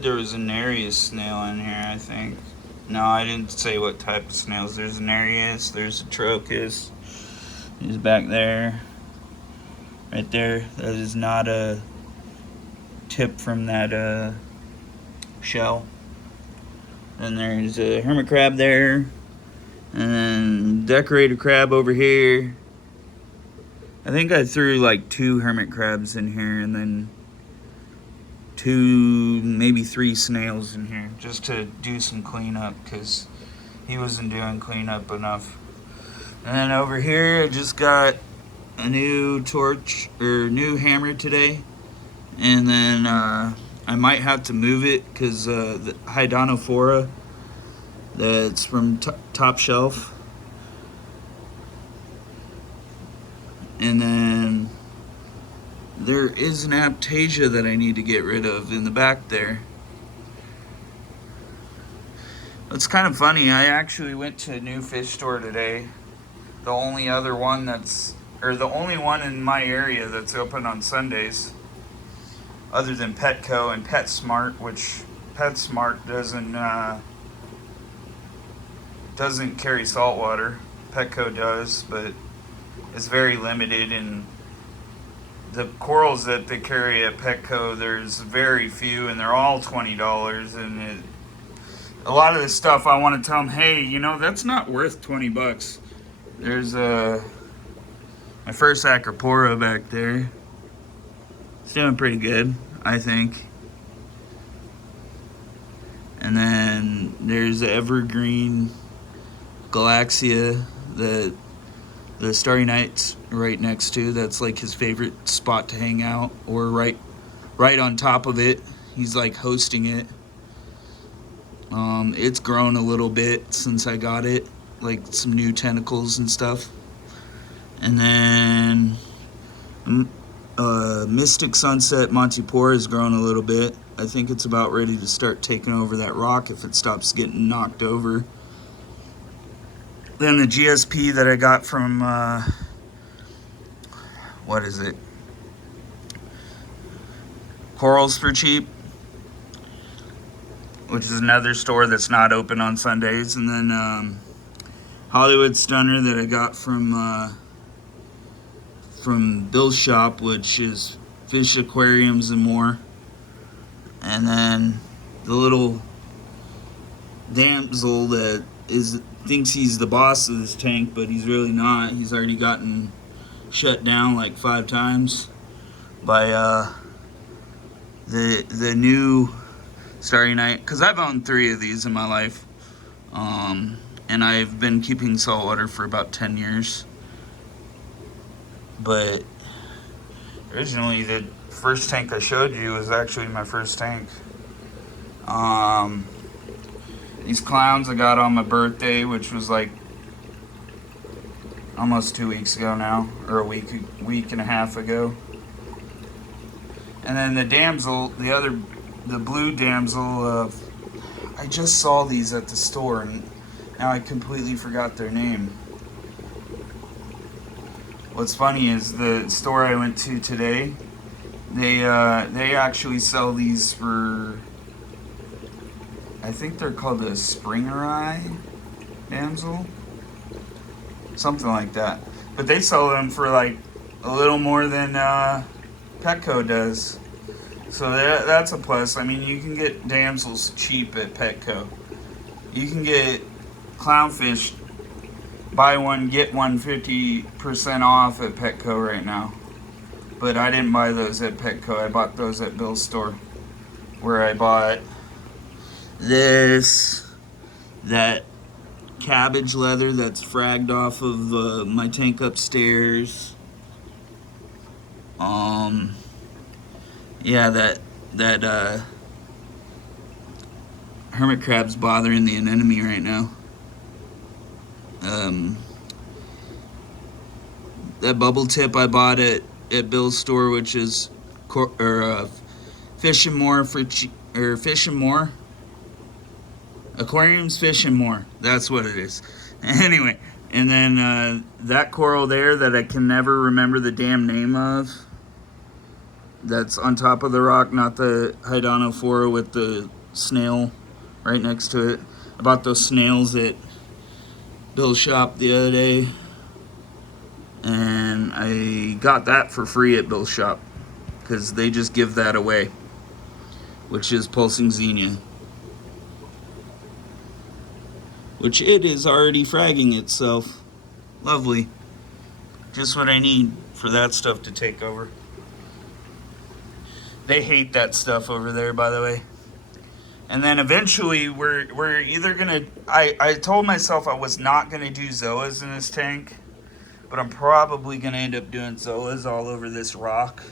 There was an Nereus snail in here, I think. No, I didn't say what type of snails. There's a Nereus, there's a Trochus. He's back there. Right there. That is not a tip from that shell. Then there's a hermit crab there. And then decorated crab over here. I think I threw like 2 hermit crabs in here and then 2, maybe 3 snails in here just to do some cleanup because he wasn't doing cleanup enough. And then over here I just got a new torch or new hammer today, and then I might have to move it because the Hydanophora that's from Top Shelf, and then there is an Aiptasia that I need to get rid of in the back there. It's kind of funny, I actually went to a new fish store today. The only other one the only one in my area that's open on Sundays, other than Petco and PetSmart, which PetSmart doesn't carry saltwater. Petco does, but it's very limited. And the corals that they carry at Petco, there's very few, and they're all $20. And a lot of this stuff, I want to tell them, hey, you know, that's not worth $20. There's my first Acropora back there. It's doing pretty good, I think. And then there's the evergreen Galaxia that the Starry Night's right next to. That's like his favorite spot to hang out, or right on top of it. He's like hosting it. It's grown a little bit since I got it, like some new tentacles and stuff. And then Mystic Sunset Montipora has grown a little bit. I think it's about ready to start taking over that rock if it stops getting knocked over. Then the GSP that I got from, what is it? Corals for Cheap, which is another store that's not open on Sundays. And then Hollywood Stunner that I got from Bill's shop, which is fish aquariums and more. And then the little damsel that thinks he's the boss of this tank, but he's really not. He's already gotten shut down like 5 times by the new Starry Night, because I've owned 3 of these in my life, and I've been keeping saltwater for about 10 years. But originally the first tank I showed you was actually my first tank. These clowns I got on my birthday, which was like almost 2 weeks ago now, or a week and a half ago. And then the damsel, the blue damsel, I just saw these at the store and now I completely forgot their name. What's funny is the store I went to today, they actually sell these for, I think they're called a Springeri damsel, something like that. But they sell them for like a little more than Petco does. So that's a plus. I mean, you can get damsels cheap at Petco. You can get clownfish, buy one, get one 50% off at Petco right now. But I didn't buy those at Petco. I bought those at Bill's store, where I bought that cabbage leather that's fragged off of my tank upstairs. Yeah, that hermit crab's bothering the anemone right now. That bubble tip I bought at Bill's store, which is Fish and More Fish and More Aquariums, Fish and More. That's what it is. Anyway, and then that coral there that I can never remember the damn name of. that's on top of the rock, not the Hydanophora with the snail right next to it. I bought those snails at Bill's shop the other day, and I got that for free at Bill's shop because they just give that away, which is pulsing xenia, which it is already fragging itself. Lovely. Just what I need for that stuff to take over. They hate that stuff over there, by the way. And then eventually we're either gonna, I told myself I was not gonna do Zoas in this tank, but I'm probably gonna end up doing Zoas all over this rock.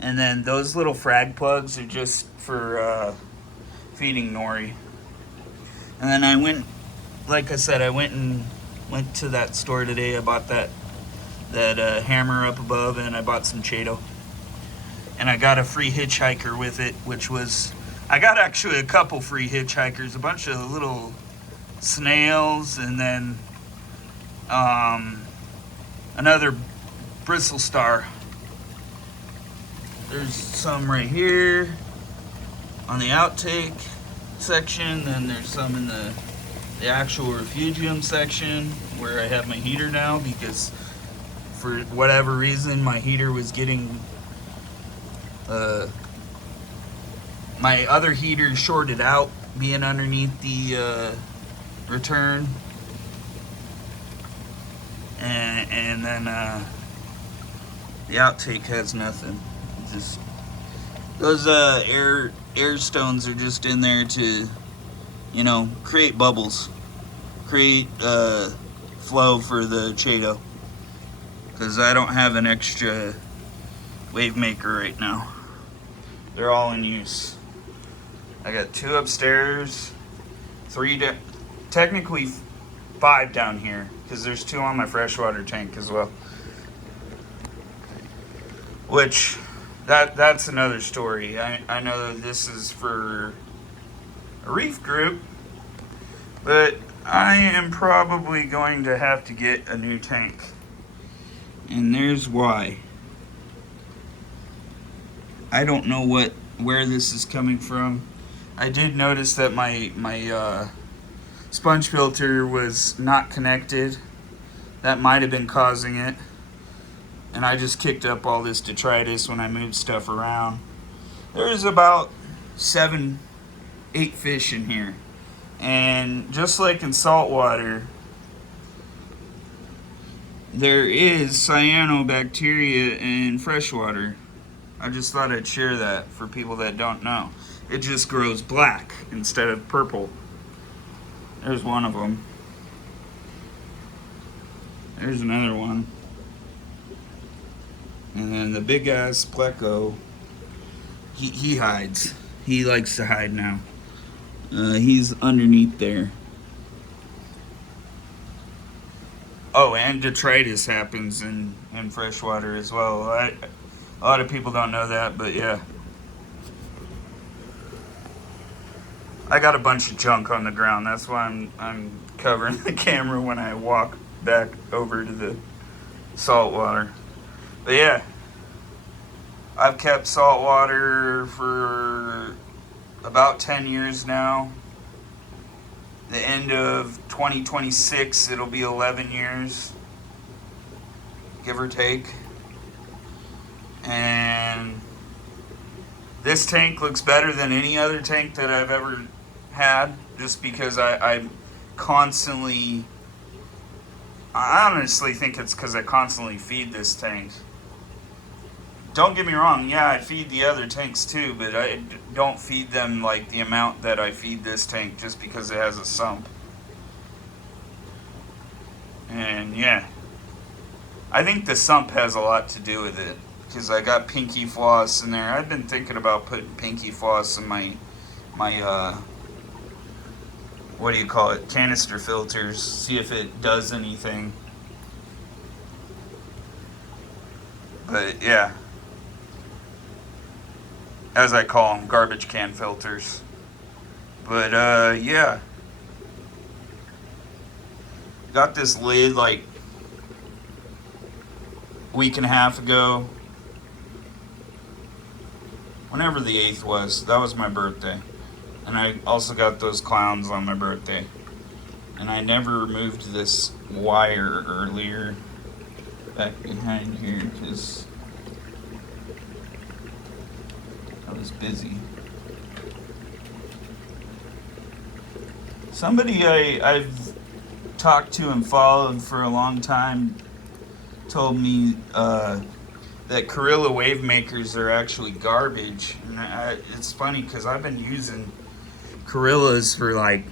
And then those little frag plugs are just for feeding nori. And then I went, like I said, I went to that store today. I bought that hammer up above, and I bought some Chaeto. And I got a free hitchhiker with it, which was, I got actually a couple free hitchhikers, a bunch of little snails, and then another bristle star. There's some right here on the outtake section, and there's some in the actual refugium section where I have my heater now, because for whatever reason my heater was getting my other heater shorted out being underneath the return, and then the outtake has nothing. Just those air stones are just in there to, you know, create bubbles, create flow for the Chaeto, because I don't have an extra wave maker right now. They're all in use. I got 2 upstairs, 3 technically 5 down here, because there's 2 on my freshwater tank as well. Which, that's another story. I know that this is for a reef group, but I am probably going to have to get a new tank. And there's why. I don't know where this is coming from. I did notice that my sponge filter was not connected. That might have been causing it. And I just kicked up all this detritus when I moved stuff around. There's about 7, 8 fish in here. And just like in saltwater, there is cyanobacteria in freshwater. I just thought I'd share that for people that don't know. It just grows black instead of purple. There's one of them. There's another one. And then the big ass pleco, he hides. He likes to hide now. He's underneath there. Oh, and detritus happens in freshwater as well. A lot of people don't know that, but yeah. I got a bunch of junk on the ground. That's why I'm covering the camera when I walk back over to the saltwater. But yeah, I've kept saltwater for about 10 years now. The end of 2026, it'll be 11 years, give or take. And this tank looks better than any other tank that I've ever had, just because I constantly, I honestly think it's because I constantly feed this tank. Don't get me wrong, yeah, I feed the other tanks too, but I don't feed them like the amount that I feed this tank, just because it has a sump. And yeah, I think the sump has a lot to do with it, because I got pinky floss in there. I've been thinking about putting pinky floss in my what do you call it, canister filters, see if it does anything. But yeah, as I call them, garbage can filters. But yeah, got this lid like a week and a half ago. whenever the 8th was. That was my birthday. And I also got those clowns on my birthday. And I never removed this wire earlier back behind here because I was busy. Somebody I've talked to and followed for a long time told me that Corilla wave makers are actually garbage. And it's funny because I've been using Corillas for like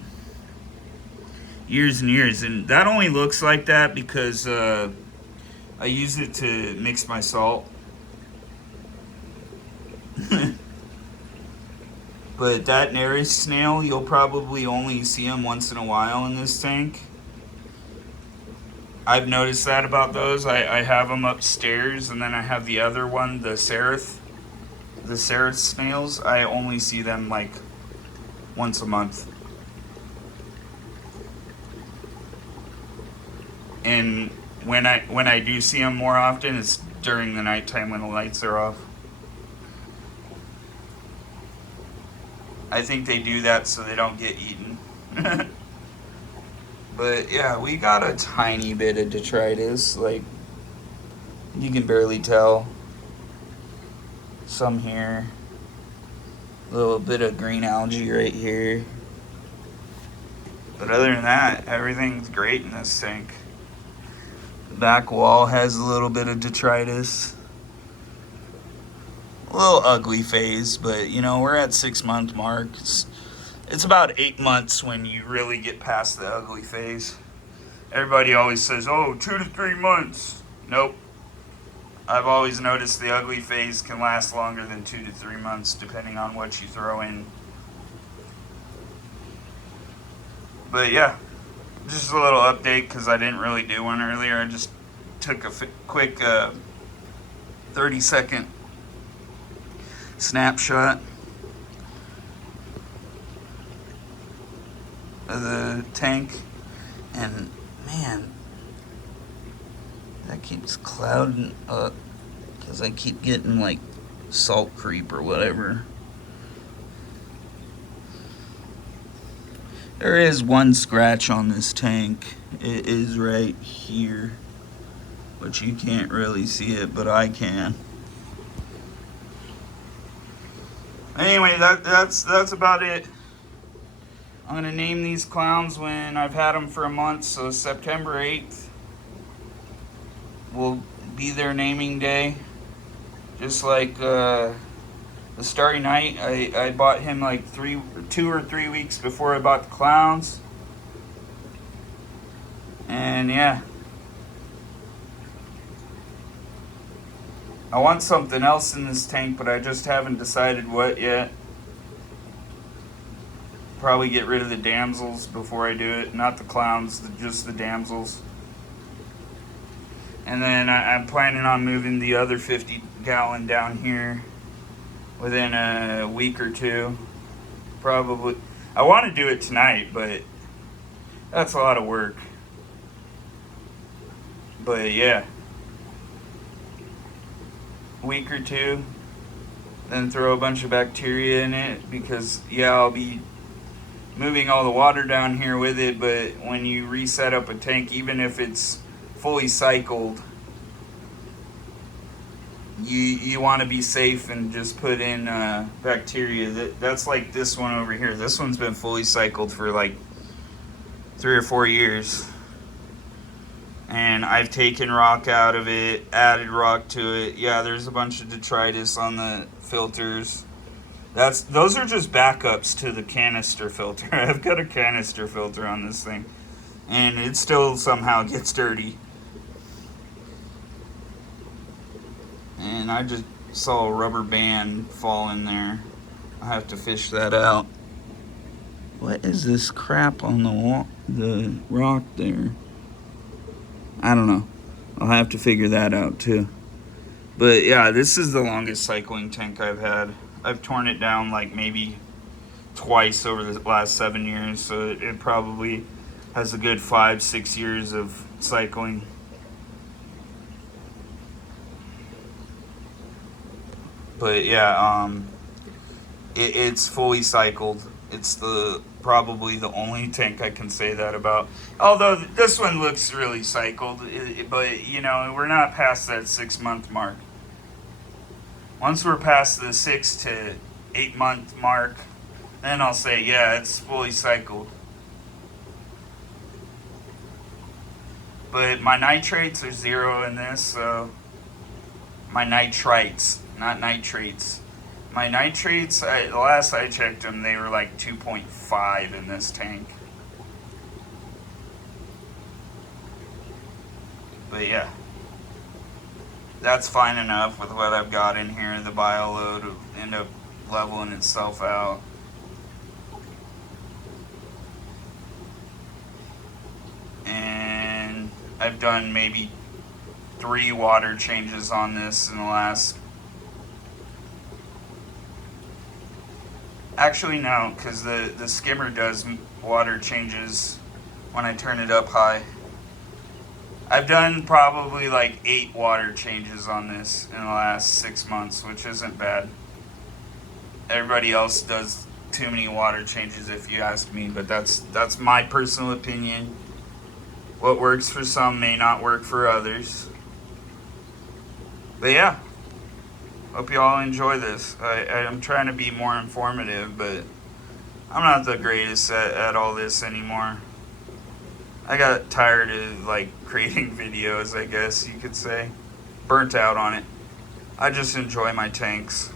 years and years, and that only looks like that because I use it to mix my salt. But that Nereid snail, you'll probably only see him once in a while in this tank. I've noticed that about those. I have them upstairs, and then I have the other one, the Seraph. The Seraph snails, I only see them like once a month. And when I do see them more often, it's during the nighttime when the lights are off. I think they do that so they don't get eaten. But yeah, we got a tiny bit of detritus, like you can barely tell. Some here, a little bit of green algae right here. But other than that, everything's great in this tank. The back wall has a little bit of detritus. A little ugly phase, but you know, we're at 6 month mark. It's about 8 months when you really get past the ugly phase. Everybody always says, oh, 2 to 3 months. Nope. I've always noticed the ugly phase can last longer than 2 to 3 months, depending on what you throw in. But yeah, just a little update because I didn't really do one earlier. I just took a quick 30-second snapshot of the tank, and man, that keeps clouding up because I keep getting like salt creep or whatever. There is one scratch on this tank. It is right here, but you can't really see it, but I can. Anyway, that's about it. I'm gonna name these clowns when I've had them for a month, so September 8th will be their naming day. Just like the Starry Night, I bought him like 2 or 3 weeks before I bought the clowns. And yeah, I want something else in this tank, but I just haven't decided what yet. Probably get rid of the damsels before I do it. Not the clowns, just the damsels. And then I'm planning on moving the other 50-gallon down here within a week or two. Probably. I want to do it tonight, but that's a lot of work. But yeah, week or two, then throw a bunch of bacteria in it because yeah, I'll be moving all the water down here with it, but when you reset up a tank, even if it's fully cycled, you want to be safe and just put in bacteria. That's like this one over here. This one's been fully cycled for like 3 or 4 years. And I've taken rock out of it, added rock to it. Yeah, there's a bunch of detritus on the filters. Those are just backups to the canister filter. I've got a canister filter on this thing, and it still somehow gets dirty. And I just saw a rubber band fall in there. I have to fish that out. What is this crap on the rock there? I don't know. I'll have to figure that out too. But yeah, this is the longest cycling tank I've had. I've torn it down like maybe twice over the last 7 years, so it probably has a good 5-6 years of cycling. But yeah, it's fully cycled. It's probably the only tank I can say that about. Although this one looks really cycled, but you know, we're not past that 6 month mark. Once we're past the 6 to 8 month mark, then I'll say, yeah, it's fully cycled. But my nitrates are 0 in this, so my nitrites, not nitrates. My nitrates, the last I checked them, they were like 2.5 in this tank. But yeah, that's fine enough with what I've got in here. The bio load will end up leveling itself out. And I've done maybe 3 water changes on this in the last... Actually, no, because the skimmer does water changes when I turn it up high. I've done probably like 8 water changes on this in the last 6 months, which isn't bad. Everybody else does too many water changes if you ask me, but that's my personal opinion. What works for some may not work for others. But yeah, hope you all enjoy this. I'm trying to be more informative, but I'm not the greatest at all this anymore. I got tired of like creating videos, I guess you could say. Burnt out on it. I just enjoy my tanks.